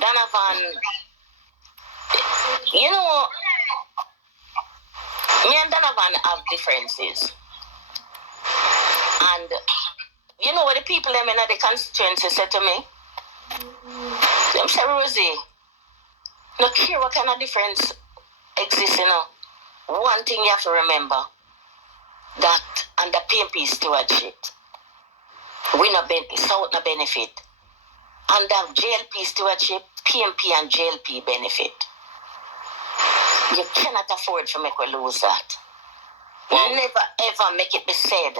Donovan, you know, me and Donovan have differences. And you know what the people in the constituency said to me? Them say, Rosie, no care what kind of difference exists, one thing you have to remember, that under PMP stewardship, South no benefit. Under JLP stewardship, PMP and JLP benefit. You cannot afford to make we lose that. Never ever make it be said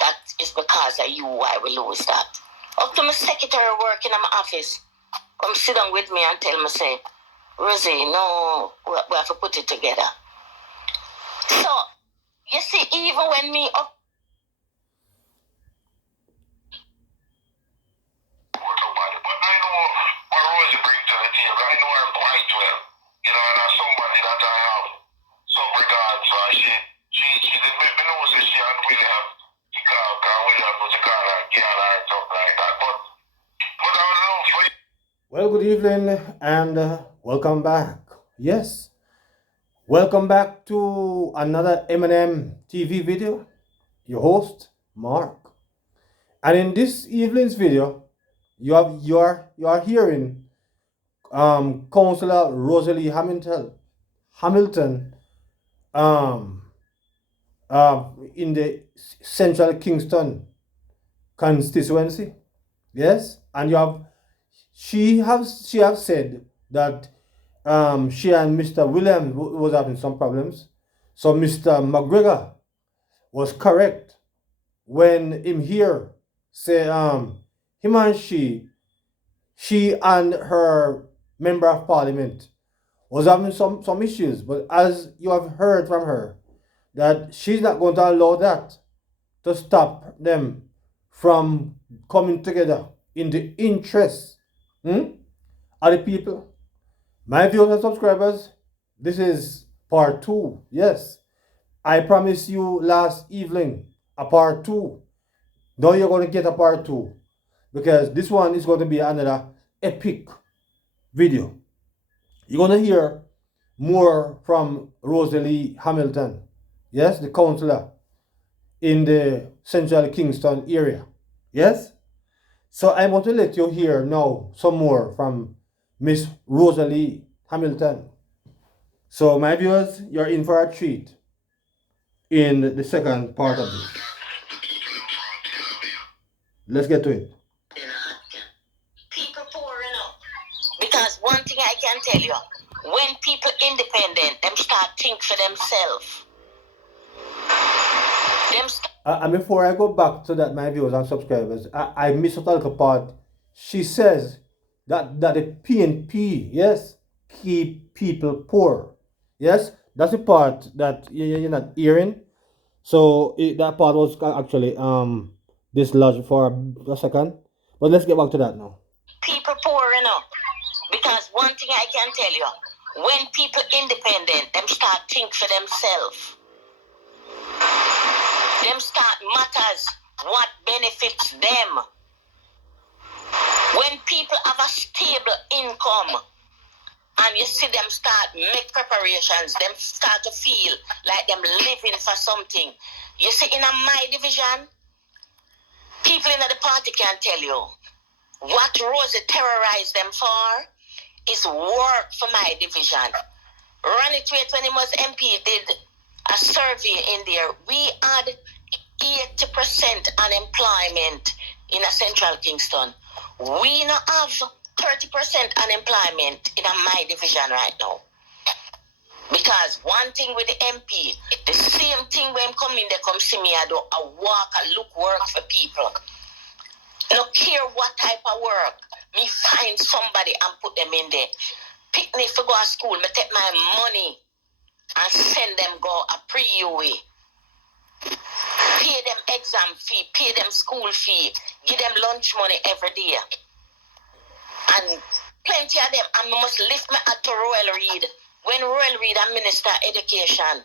that it's because of you why we lose that. Up to my secretary working in my office, come sit down with me and tell me, say, Rosie, no, we have to put it together. So, you see, even when me up. I know what Rosie brings to the table. I know her quite well. And as somebody that I have some regard for, she didn't make me know that she had really have to call her, get her and stuff like that. But I would love for you. Well, good evening and welcome back. Yes, welcome back to another M&M TV video. Your host, Mark. And in this evening's video, you are hearing Councillor Rosalee Hamilton in the Central Kingston constituency. Yes, and she have said that she and Mr. William was having some problems. So Mr. McGregor was correct when him here say him and she and her member of parliament was having some issues. But as you have heard from her, that she's not going to allow that to stop them from coming together in the interest of the people. My viewers and subscribers, this is part 2. Yes, I promised you last evening a part 2. Now you're going to get a part 2 because this one is going to be another epic video. You're going to hear more from Rosalee Hamilton, yes, the councillor in the Central Kingston area. Yes? So I want to let you hear now some more from Miss Rosalee Hamilton. So my viewers, you're in for a treat in the second part of this. Let's get to it. People pouring up. Because one thing I can tell you, when people independent, them start think for themselves. And before I go back to that, my viewers and subscribers, I missed out a little part. She says that the PNP, yes, keep people poor. Yes, that's the part that you're not hearing. So that part was actually dislodged for a second. But let's get back to that now. People pouring up. Because one thing I can tell you, when people independent, them start think for themselves. Them start matters what benefits them. When people have a stable income and you see them start make preparations, them start to feel like them living for something. You see, in my division, people in the party can tell you what Rosie terrorized them for is work for my division. Ronnie Tweet, when he was MP, did a survey in there. We had 80% unemployment in a Central Kingston. We now have 30% unemployment in my division right now. Because one thing with the MP, the same thing when come in, they come see me, I do a walk, I look work for people. No care what type of work, me find somebody and put them in there. Picnic for go to school, me take my money and send them go a pre-UA. Pay them exam fee, pay them school fee, give them lunch money every day. And plenty of them, and I must lift my hat to Royal Reid. When Royal Reid and Minister of Education,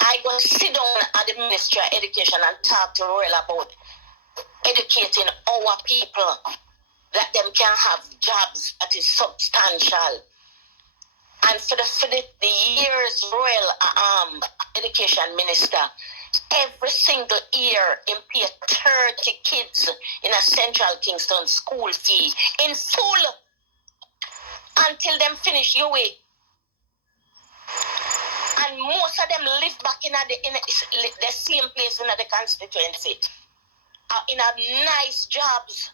I go sit down at the Ministry of Education and talk to Royal about educating our people, that them can have jobs that is substantial. And for the years Royal Education Minister, every single year him pay 30 kids in a Central Kingston school fee in full until them finish UA. And most of them live back in the same place in the constituency, in a nice jobs.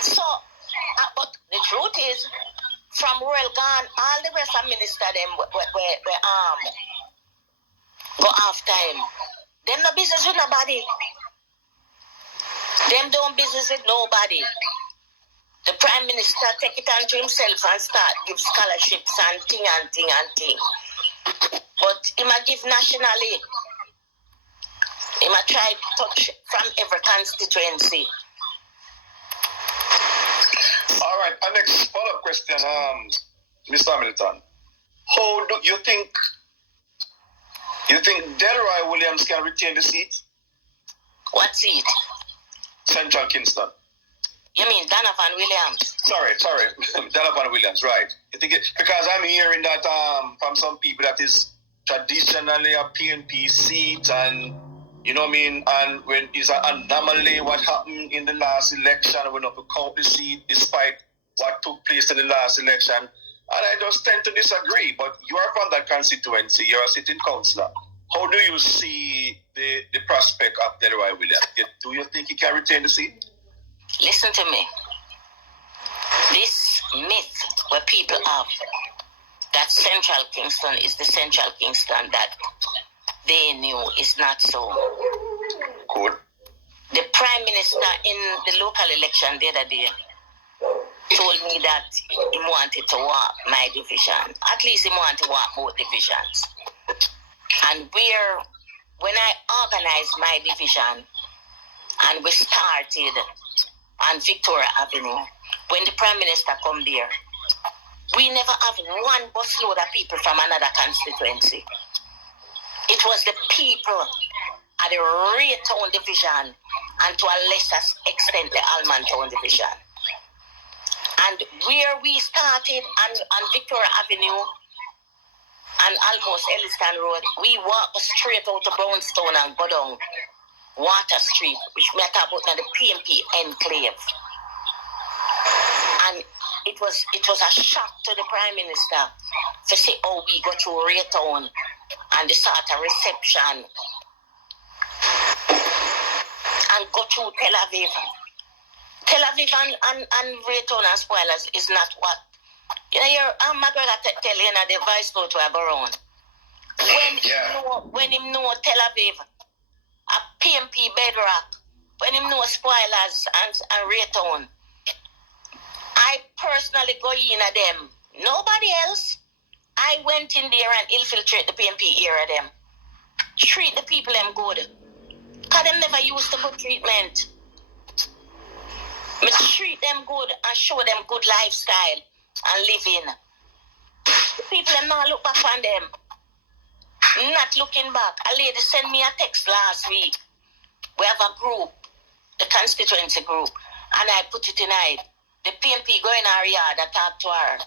So, but the truth is, from Royal gone, all the rest of minister them go after him. Them no business with nobody. Them don't business with nobody. The Prime Minister take it onto himself and start give scholarships and thing. But he might give nationally. He might try to touch from every constituency. All right, our next follow-up question, Mr. Hamilton. How do you think Delroy Williams can retain the seat? What seat? Central Kingston. You mean Donovan Williams? Sorry, Donovan Williams, right. You think because I'm hearing that from some people that is traditionally a PNP seat, and you know what I mean, and when it's an anomaly what happened in the last election, we're not to count the seat despite what took place in the last election. And I just tend to disagree, but you are from that constituency, you're a sitting councillor. How do you see the prospect of Delroy Williams? Do you think he can retain the seat? Listen to me. This myth where people have that Central Kingston is the Central Kingston that they knew is not so. Good. The Prime Minister in the local election the other day told me that he wanted to walk my division. At least he wanted to walk both divisions. And when I organized my division and we started on Victoria Avenue, when the Prime Minister come there, we never have one busload of people from another constituency. It was the people at the Raytown division and to a lesser extent the Alman Town division. And where we started on Victoria Avenue and almost Elliston Road, we walked straight out to Brownstone and go down Water Street, which we talk about the PNP enclave. And it was a shock to the Prime Minister to see how we go through Raytown and the sort of reception and go through Tel Aviv. Tel Aviv and Raytown and Spoilers is not what. You know, I'm not going to tell you the vice note to go around. When him know Tel Aviv, a PMP bedrock, when him know Spoilers and Raytown, I personally go in at them. Nobody else. I went in there and infiltrate the PMP era them. Treat the people them good. Because them never used to good treatment. But treat them good and show them good lifestyle and living. The people them not look back on them. Not looking back. A lady sent me a text last week. We have a group, the constituency group, and I put it in it. The PMP go in her yard, I talked to her.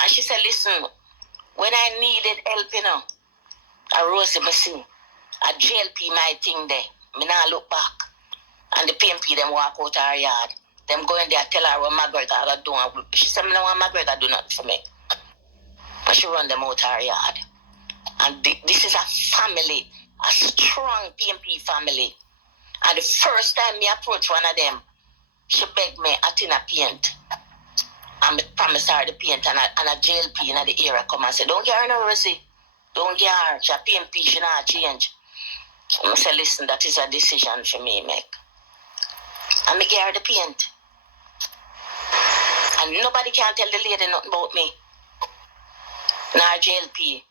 And she said, listen, when I needed help, you know, I Rosie me see, a JLP my thing there. Me not look back. And the PMP them walk out her yard. Them go in there tell her what McGregor do. She said, me no want McGregor do nothing for me. But she run them out her yard. And this is a family, a strong PMP family. And the first time me approach one of them, she begged me a tin of paint. And I promised her the paint and a JLP in the area come and say, don't get her no Rosie. Don't get her. She a PMP, she not change. And I said, listen, that is a decision for me, make. And I get her the paint. And nobody can tell the lady nothing about me. Nor JLP.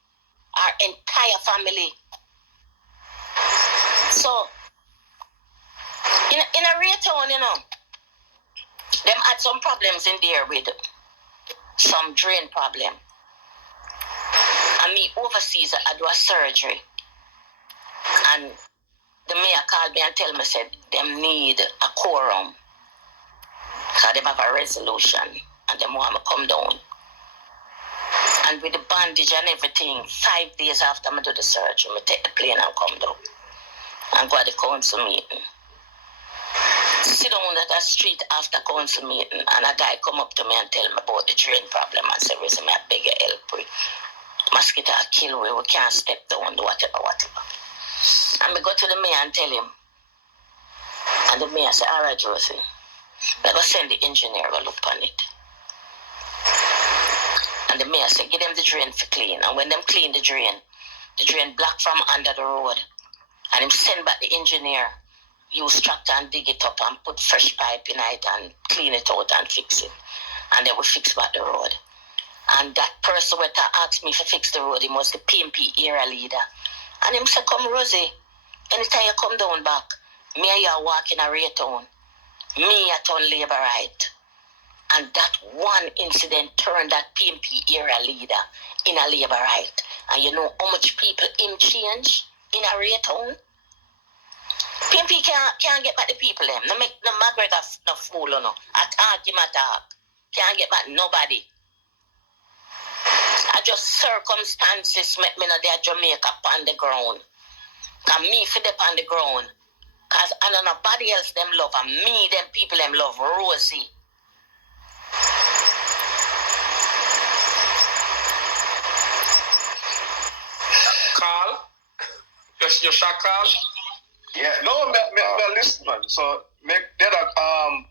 Our entire family. So, in a Raytown, you know, them had some problems in there with some drain problem. And me overseas, I do a surgery. And the mayor called me and tell me, said, them need a quorum. Because they have a resolution and they want me to come down. And with the bandage and everything, 5 days after I do the surgery, I take the plane and come down. And go to the council meeting. Sit down at the street after council meeting, and a guy come up to me and tell me about the drain problem and say, "Reason I beg your help with. Mosquito kill we can't step down, whatever. And I go to the mayor and tell him. And the mayor say, "All right, Rosie, let us send the engineer to look on it." And the mayor said, "Give them the drain for clean." And when them clean the drain block from under the road. And him send back the engineer, use tractor and dig it up and put fresh pipe in it and clean it out and fix it. And then we fix back the road. And that person who asked me to fix the road, he was the PMP area leader. And him said, "Come, Rosie, anytime you come down back, me and you are walking a Raytown. Me a turn labor right." And that one incident turned that PMP area leader in a labor right. And you know how much people in change in a Raytown? PMP can't get back the people them. No make no McGregor no fool no. Attack him attack. Can't get back nobody. I just circumstances make me know they are Jamaica on the ground. Cause me for them on the ground. Cause I know nobody else them love and me them people them love Rosie. Carl? Your shot, Carl? Yeah, no, me listen, man. So, make the other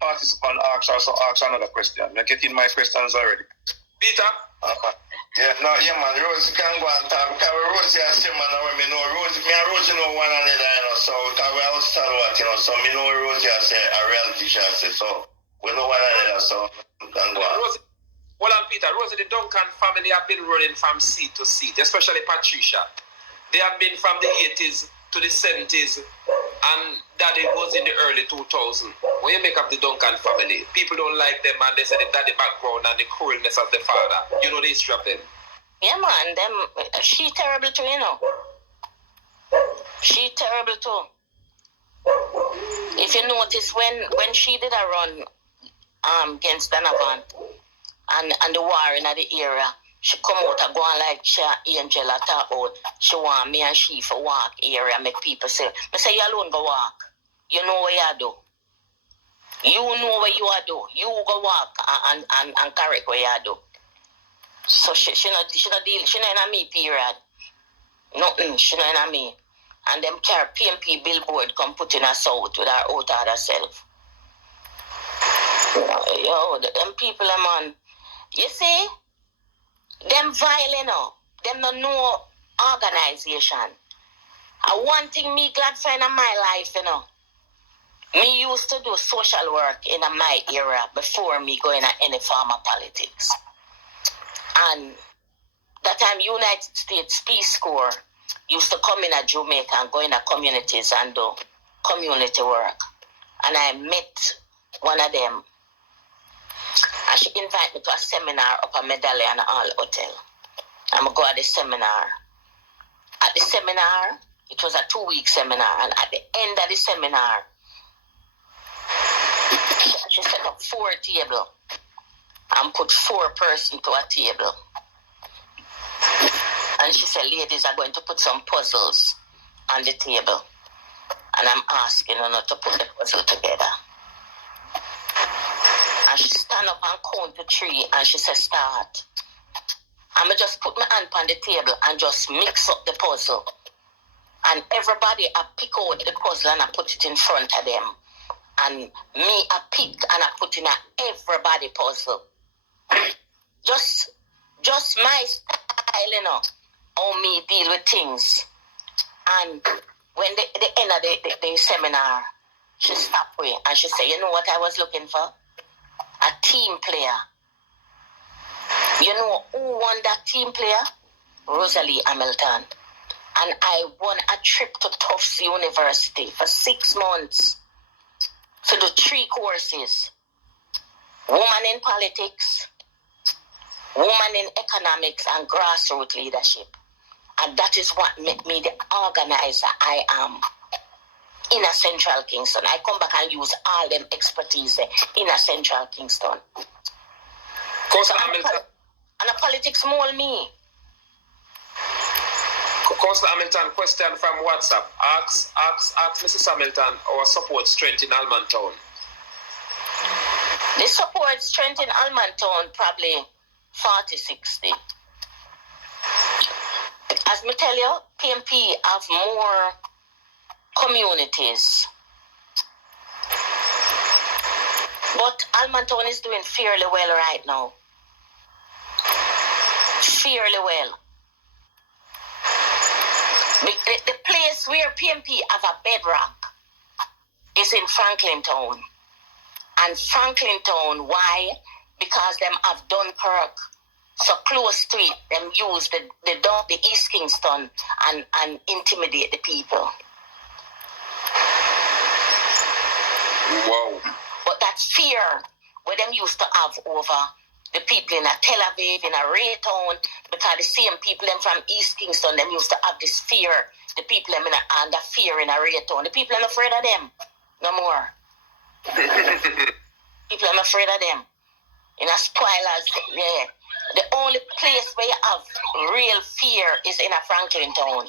participant ask another question. I'm getting my questions already. Peter? Yeah, man. Rose can go and talk. Because Rose is a man when me know Rose. Me and Rose know one another, you know. So, because we outside what, you know. So, me know Rose is a reality show. So, we know one another. So, can go on. Rose, well, and Peter, Rose, the Duncan family have been running from seat to seat, especially Patricia. They have been from the 80s to the 70s, and Daddy was in the early 2000s. When you make up the Duncan family, people don't like them, and they say the daddy background and the cruelness of the father. You know the history of them. Yeah, man, she terrible too, you know. She terrible too. If you notice, when she did a run against Donovan and the war in the area, she come out and go on like she Angel talk about she want me and she for walk area, make people say, I say, you alone go walk. You know what you do. You know what you are do. You go walk and correct what you do. So she not deal, she not in a me period. Nothing, she not in a me. And them carry PMP billboard come put in her south with her out of herself. Yo, them people, man. You see? Them violent, them no know organization. And one thing me glad for in my life, you know. Me used to do social work in my era before me going at any form of politics. And that time United States Peace Corps used to come in at Jamaica and go in at communities and do community work. And I met one of them. And she invited me to a seminar up at Medallion Hall Hotel. I'm going to go at the seminar. At the seminar, it was a 2-week seminar. And at the end of the seminar, she set up 4 tables and put 4 persons to a table. And she said, ladies are going to put some puzzles on the table. And I'm asking her not to put the puzzle together. And she stand up and count to 3 and she said, start. And I just put my hand on the table and just mix up the puzzle. And everybody, I pick out the puzzle and I put it in front of them. And me, I pick and I put in everybody puzzle. Just my style, you know, how me deal with things. And when the end of the seminar, she stopped me and she said, you know what I was looking for? A team player. You know who won that team player? Rosalee Hamilton. And I won a trip to Tufts University for 6 months to do 3 courses. Woman in politics, woman in economics, and grassroots leadership. And that is what made me the organizer I am. in a Central Kingston. I come back and use all them expertise in a Central Kingston. Councillor Hamilton. And a politics more me. Councillor Hamilton, question from WhatsApp. Ask Mrs. Hamilton our support strength in Almontown. The support strength in Almontown probably 40-60. As me tell you, PMP have more communities. But Almontown is doing fairly well right now. Fairly well. The place where PMP have a bedrock is in Franklin Town. And Franklin Town, why? Because them have Dunkirk so close to it. Them use the East Kingston and intimidate the people. Wow. But that fear where them used to have over the people in a Tel Aviv, in a Raytown, because the same people them from East Kingston, them used to have this fear. The people them under fear in a Raytown. The people are afraid of them. No more. People are afraid of them. In a spoilers, yeah. The only place where you have real fear is in a Franklin Town.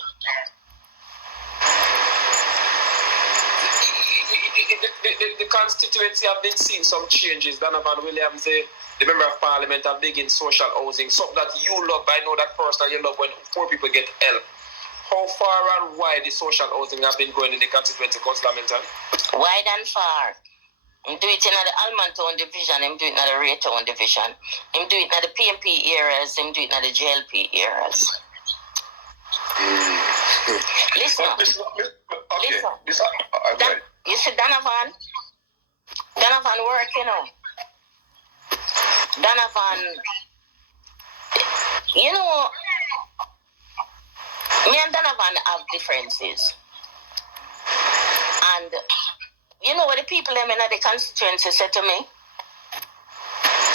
The constituency have been seeing some changes. Donovan Williams, the member of parliament, have big in social housing. Something that you love, I know that person you love when poor people get help. How far and wide the social housing have been going in the constituency, Councillor Hamilton? Wide and far. Him do it in the Almontown division, him do it in the Raytown division. Him do it in the PMP areas, him do it in the JLP areas. Listen. Okay. Listen. You see Donovan work, you know. Donovan, you know, me and Donovan have differences. And you know what the people them in the constituency said to me?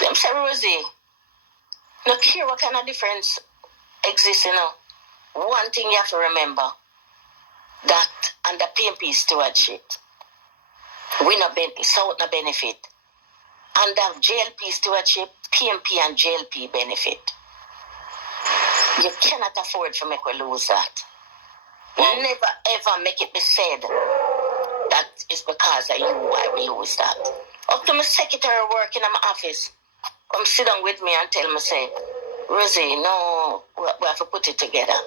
Them say, Rosie, no care what kind of difference exists, you know. One thing you have to remember, that under PMP stewardship, we no South no benefit. Under JLP stewardship, PMP and JLP benefit. You cannot afford to make we lose that. Never ever make it be said that is because of you why we lose that. Up to my secretary working in my office, come sit down with me and tell me, say, Rosie, no, we have to put it together.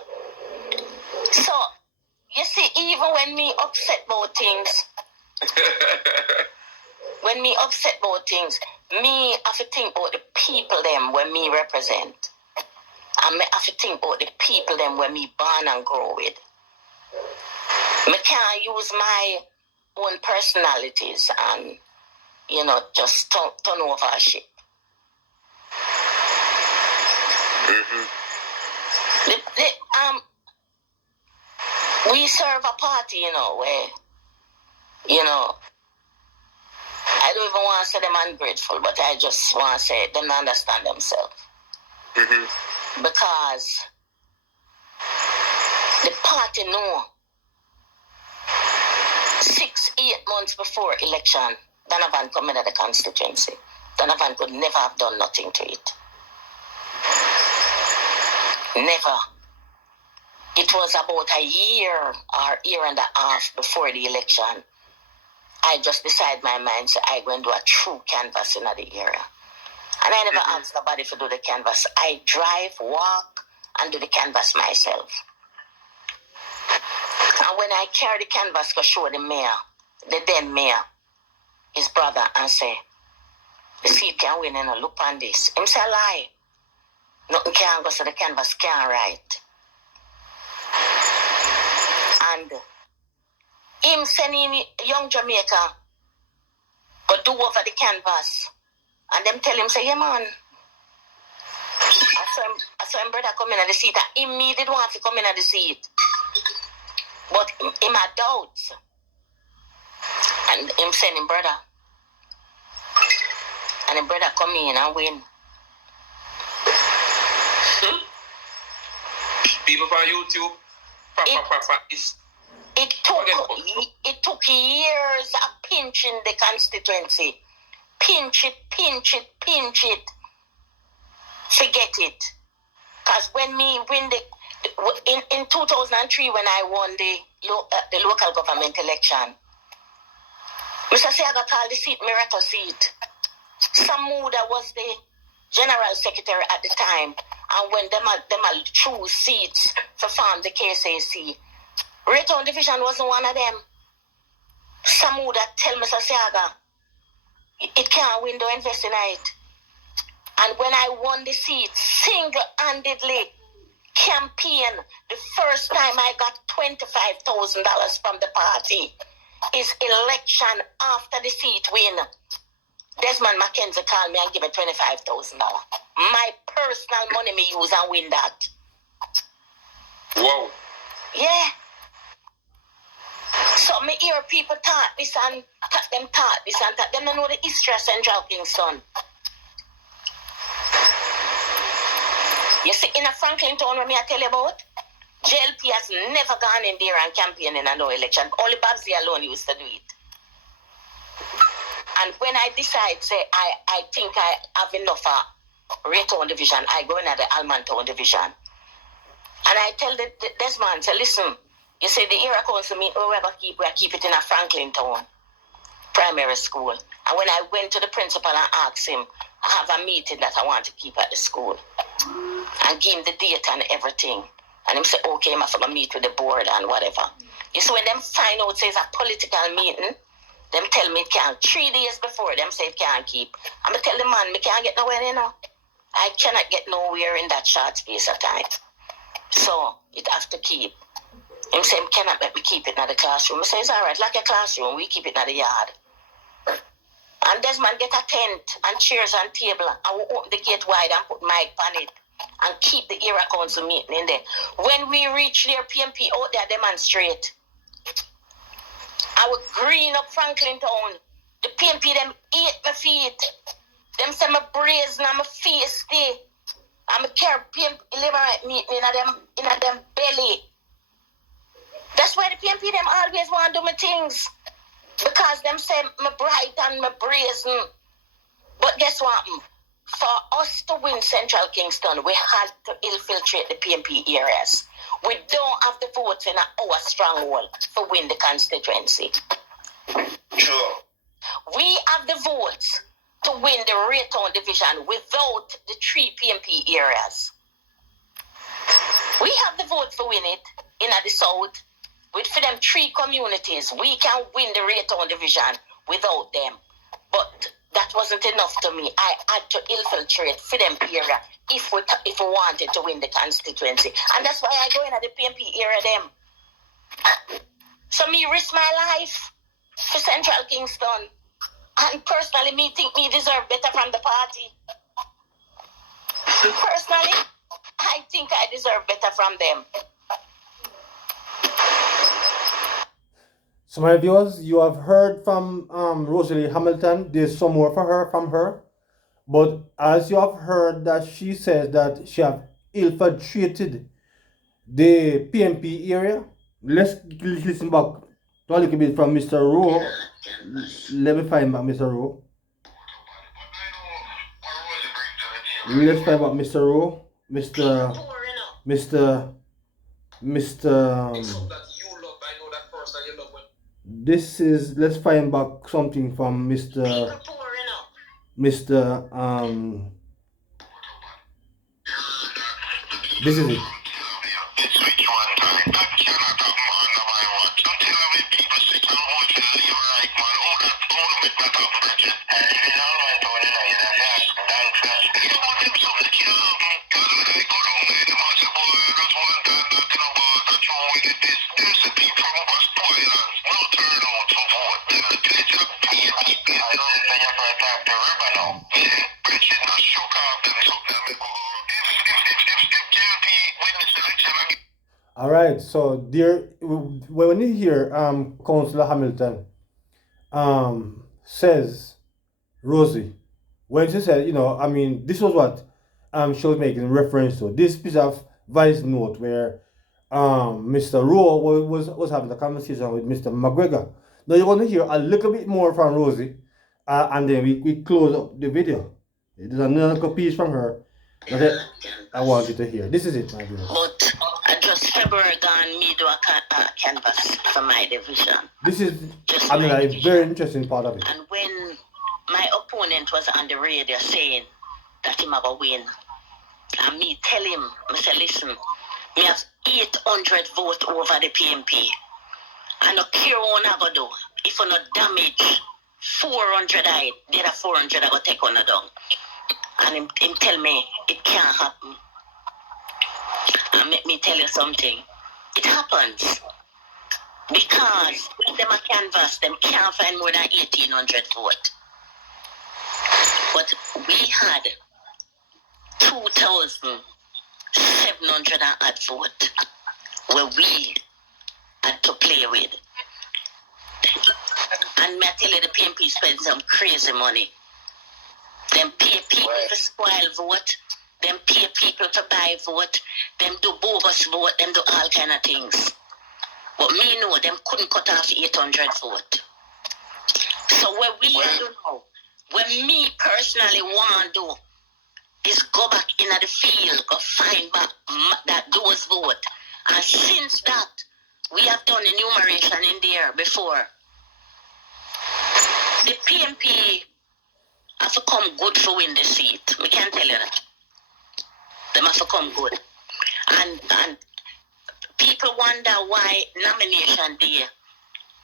So, you see, even when me upset about things, me have to think about the people them when me represent. And me have to think about the people them when me born and grow with. Me can't use my own personalities and, you know, just turn over a ship. We serve a party, you know, where, you know, I don't even want to say them ungrateful, but I just want to say them understand themselves. Because the party know 6-8 months before election, Donovan come into the constituency. Donovan could never have done nothing to it. Never. It was about a year or year and a half before the election. I just decided my mind, so I go and do a true canvass in the area. And I never asked nobody to do the canvass. I drive, walk, and do the canvass myself. And when I carry the canvas to show the mayor, the then mayor, his brother, and say, the seat can win, and look on this. Him say, lie. Nothing can go, so the canvas can't write. And him sending young Jamaica go do over the canvas. And them tell him, say, yeah, man. I saw him brother come in at the seat. And him did want to come in at the seat. But him had doubts. And him send him brother. And the brother come in and win. People on YouTube, It took years of pinching the constituency. Pinch it. Forget it. Because when in 2003 when I won the local government election, Mr. Siaga called the seat Miracle seat. Sam Muda was the general secretary at the time, and when them choose seats to form the KCC, Raytown Division wasn't one of them. Sam Muda tell Mr. Siaga, it can't win, don't invest in it. And when I won the seat, single-handedly, campaign, the first time I got $25,000 from the party is election after the seat win. Desmond Mackenzie called me and give me $25,000. My personal money me use and win that. Wow. Yeah. So me hear people talk this and them don't know the history of Central Kingston. You see, in a Franklin town where I tell you about, JLP has never gone in there and campaigned in a no election. Only Babsy alone used to do it. And when I decide, say, I think I have enough for Raytown Division, I go in at the Almontown Division. And I tell the Desmond, say, listen, you say the era council meet, we keep it in a Franklin town primary school. And when I went to the principal and asked him, I have a meeting that I want to keep at the school. And give him the date and everything. And him say, okay, I'm going to meet with the board and whatever. You see, when them find out it's a political meeting, them tell me it can't. 3 days before, them say it can't keep. I'm going to tell the man, me can't get nowhere, you know. I cannot get nowhere in that short space of time. So, it have to keep. Him say, cannot let me keep it in the classroom. I say, it's all right, like a classroom, we keep it in the yard. And Desmond get a tent and chairs and table. I will open the gate wide and put mic on it and keep the era council meeting in there. When we reach their PMP out there demonstrate, I would green up Franklin Town. The PMP them eat my feet. Them say my brazen and my face stay. I'm a care PMP liberate meeting in them belly. That's why the PMP them always want to do my things. Because them say my bright and my brazen. But guess what? For us to win Central Kingston, we had to infiltrate the PMP areas. We don't have the votes in our stronghold to win the constituency. Sure. We have the votes to win the Raytown Division without the 3 PMP areas. We have the vote to win it in the south. With for them 3 communities, we can win the Raytown Division without them. But that wasn't enough to me. I had to infiltrate for them area if we wanted to win the constituency. And that's why I go in at the PMP area them. So me risk my life for Central Kingston. And personally, me think me deserve better from the party. Personally, I think I deserve better from them. So my viewers, you have heard from Rosalee Hamilton. There's some more from her. But as you have heard that she says that she have infiltrated the PMP area, let's listen back to a little bit from Mr. Rowe. Let me find back Mr. Rowe. Let's find out Mr. Rowe. This is, let's find back something from Mr. This is it. All right, so there, when you hear Councillor Hamilton says Rosie, when she said, you know, I mean, this was what she was making reference to. This piece of voice note where Mr. Rowe was having a conversation with Mr. McGregor. Now you're going to hear a little bit more from Rosie, and then we close up the video. There's another piece from her that I want you to hear. This is it, my dear. But I just February gone, me do a canvas for my division. This is Just another my division. very interesting part of it. And when my opponent was on the radio saying that him have a win, and me tell him, I say, listen, me have 800 votes over the PMP. And no care what I go do. If I not damage 400 I, the other 400 I go take on the down. And him tell me it can't happen. And make me tell you something. It happens. Because when them a canvas, them can't find more than 1,800 votes. But we had 2,700 and odd vote where we had to play with. And me tell you, the PMP spend some crazy money. Them pay people to spoil vote. Them pay people to buy vote. Them do bogus vote. Them do all kind of things. But me know them couldn't cut off 800 vote. So what we do now, what me personally want to do, is go back in the field, go find back that those vote. And since that, we have done enumeration in there before. The PMP have to come good for win the seat. We can tell you that. They have to come good. And people wonder why nomination day.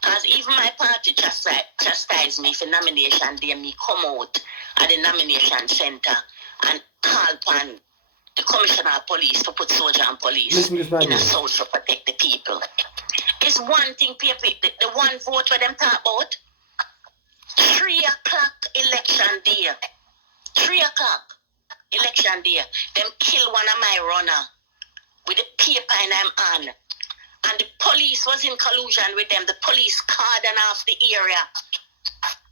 Because even my party chastised me for nomination day. Me come out at the nomination center and call upon the commissioner of police to put soldier and police in a south to protect the people. It's one thing, people, the one vote where them talk about. 3 o'clock election day. 3 o'clock election day. Them kill one of my runner with the paper in them hand. And the police was in collusion with them. The police cordoned off the area.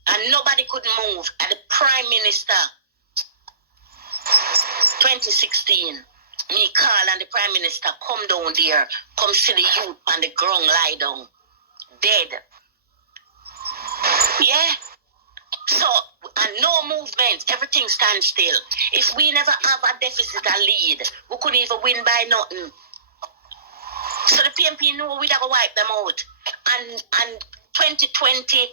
And nobody could move. And the Prime Minister, 2016, me call and the Prime Minister come down there. Come see the youth on the ground lie down. Dead. Yeah. So, and no movement, everything stands still. If we never have a deficit and lead, we couldn't even win by nothing. So the PMP knew we'd have to wipe them out. And 2020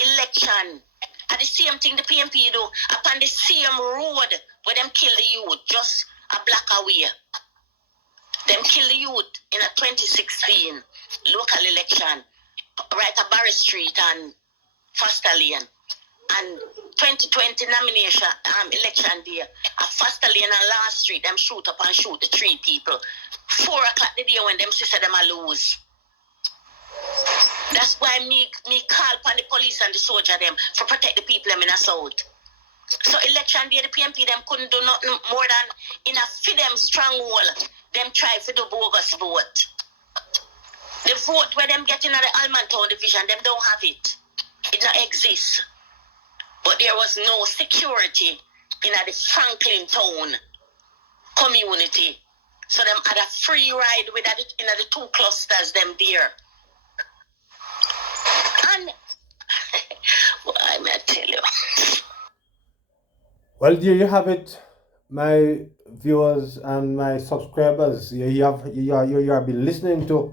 election, at the same thing the PMP do, upon the same road where them kill the youth, just a block away. Them kill the youth in a 2016 local election, right at Barry Street and Foster Lane. And 2020 nomination election day, at Foster Lane and Last Street, them shoot up and shoot the 3 people. 4 o'clock the day when them sister them a lose. That's why me call upon the police and the soldier them for protect the people them in the south. So election day the PMP them couldn't do nothing more than in a for them stronghold. Them try to do bogus vote. The vote where them get in the Almontown division, them don't have it. It don't exist. But there was no security in the Franklin Town community. So them had a free ride with in the 2 clusters them there. And well, I may tell you. Well, there you have it, my viewers and my subscribers. You have been listening to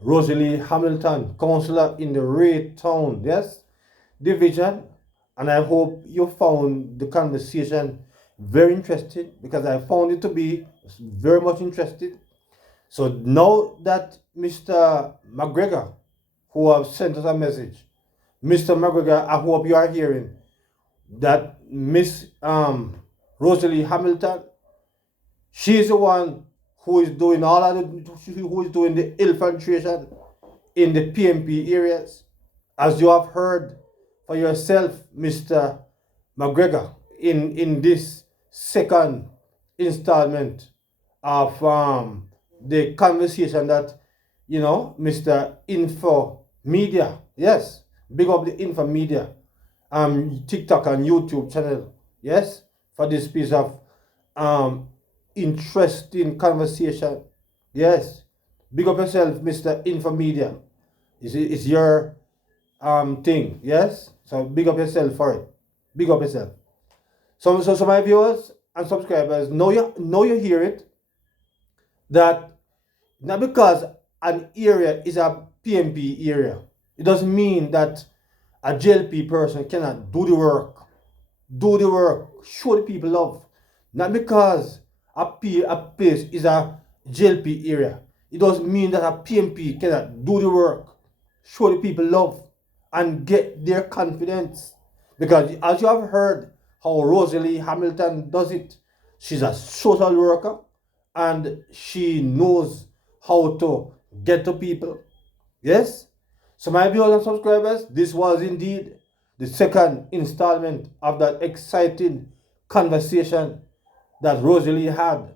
Rosalee Hamilton, councillor in the Ray Town, yes, division. And I hope you found the conversation very interesting, because I found it to be very much interesting. So now that Mr. McGregor, who have sent us a message, Mr. McGregor, I hope you are hearing that Miss Rosalee Hamilton, she is the one who is doing who is doing the infiltration in the PMP areas, as you have heard for yourself, Mr. McGregor, in this second installment of the conversation that, you know, Mr. Info Media, yes, big up the Info Media, TikTok and YouTube channel, yes, for this piece of interesting conversation, yes, Big up yourself, Mr. Infomedia. It's your thing, yes? So big up yourself for it. Big up yourself. So my viewers and subscribers, know you hear it, that not because an area is a PMP area, it doesn't mean that a JLP person cannot do the work. Do the work. Show the people love. Not because a place is a JLP area, it doesn't mean that a PMP cannot do the work. Show the people love and get their confidence. Because as you have heard how Rosalee Hamilton does it, she's a social worker and she knows how to get to people. Yes? So my viewers and subscribers, this was indeed the second installment of that exciting conversation that Rosalee had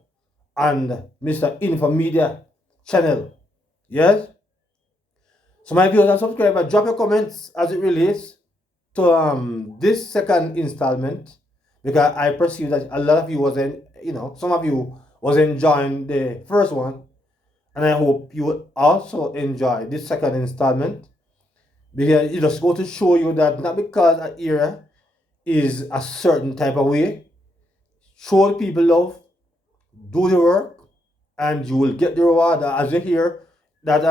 on Mr. Infomedia channel. Yes? So my viewers and subscribers, drop your comments as it relates to this second installment, because I perceive that a lot of you wasn't, some of you was enjoying the first one, and I hope you will also enjoy this second installment, because it just go to show you that not because an area is a certain type of way, show the people love, do the work, and you will get the reward. As you hear that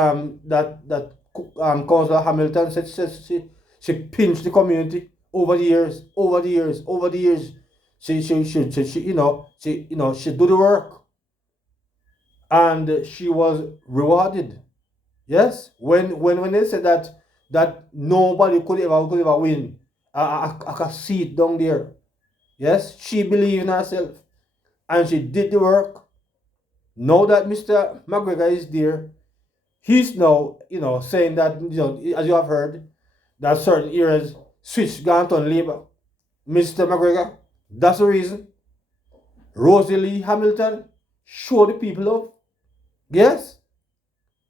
Councillor Hamilton said she pinched the community over the years. She do the work, and she was rewarded. Yes, when they said that nobody could ever win a seat down there. Yes, she believed in herself and she did the work. Now that Mr. McGregor is there, he's now, saying that, as you have heard, that certain areas switch gone on Labour. Mr. McGregor, that's the reason. Rosalee Hamilton showed the people love. Yes,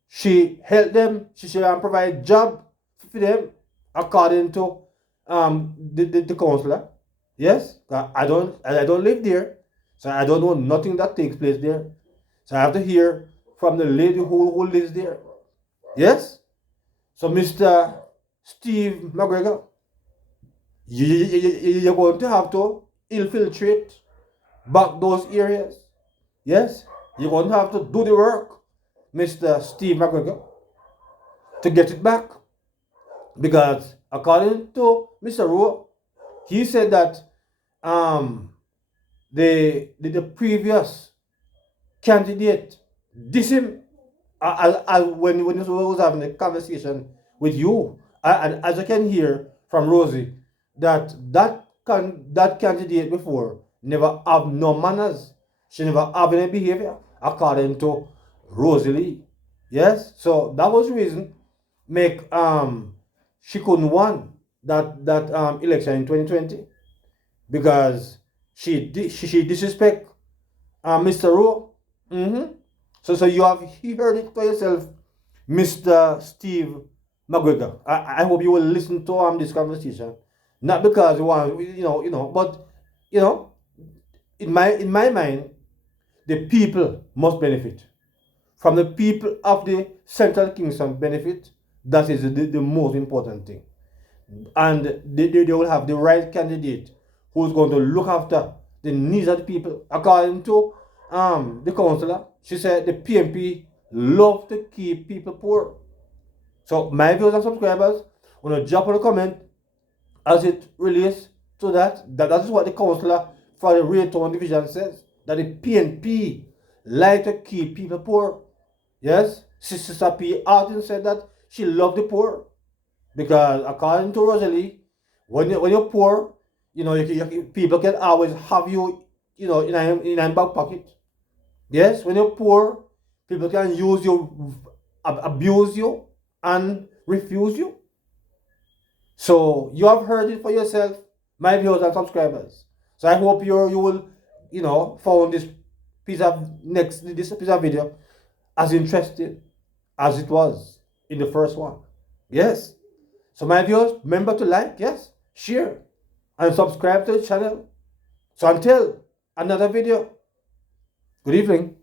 she helped them. She should provide job for them according to the councillor. Yes, I don't live there, so I don't know nothing that takes place there. So I have to hear from the lady who lives there. Yes, so Mr. Steve McGregor, you're going to have to infiltrate back those areas. Yes, you're going to have to do the work, Mr. Steve McGregor, to get it back. Because according to Mr. Rowe, he said that the previous candidate dissed him when he was having a conversation with you. And as I can hear from Rosie, that candidate before never have no manners. She never have any behavior, according to Rosalee. Yes, so that was the reason make she couldn't win that election in 2020, because she disrespect Mr. Rowe. So you have heard it for yourself, Mr. Steve McGregor. I hope you will listen to this conversation, not because you want, but in my mind, the people must benefit. From the people of the Central Kingston benefit, that is the most important thing. And they will have the right candidate who's going to look after the needs of the people. According to the councillor, she said the PMP love to keep people poor. So my viewers and subscribers, want to drop on a comment as it relates to that. That is what the councillor for the Raytown division says, that the PNP like to keep people poor. Yes, Sister P. Artin said that she loved the poor, because according to Rosalee, when you're poor, people can always have you, in a back pocket. Yes, when you're poor, people can use you, abuse you, and refuse you. So you have heard it for yourself, my viewers and subscribers. So I hope you will, found this piece of video as interesting as it was in the first one. Yes. So my viewers, remember to like, yes, share, and subscribe to the channel. So until another video, good evening.